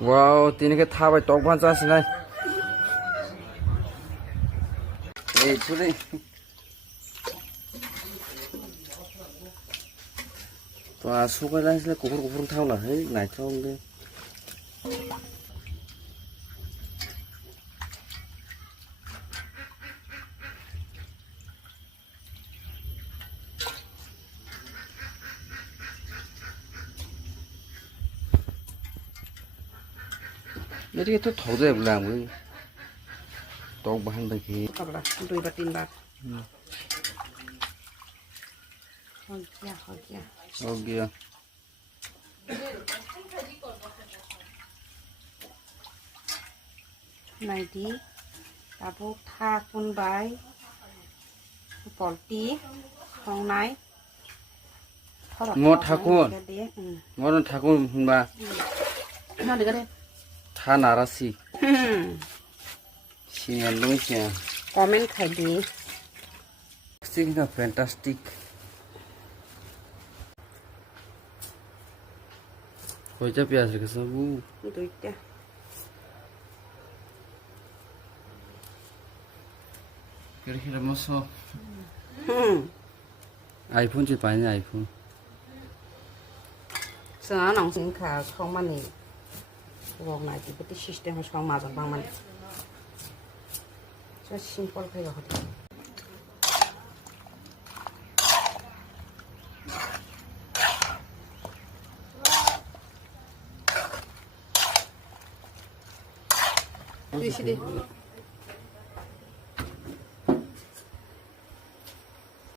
와우, 띠니게 타바이 떡반 짜시네. 에이, 그래. 또 수고를 하실래? 고프로 타오나. 헤이, 나이 타오는데. 이렇게 또 더도 해볼래, 뭐. 떡 한 바퀴. Kabla, 2 ba 3 ba. Hogia. 여기야. Này đi. Ta vô tha phun bài. Bỏ tí. Không này. 뭐 타고, 뭐는 타고, 마, Nó được đây. 다 나라시. 시간 놓으시야. Comment khai đi. Singing fantastic. 거기다 빼앗을 그 서부. Itu itu. 그렇게 하면서 아이폰 질 바네 아이폰. Sợ nó xin khả không mà nè. Vòng này thì cái system không mà bằng mình. Cho simple khai rồi. Đi đi.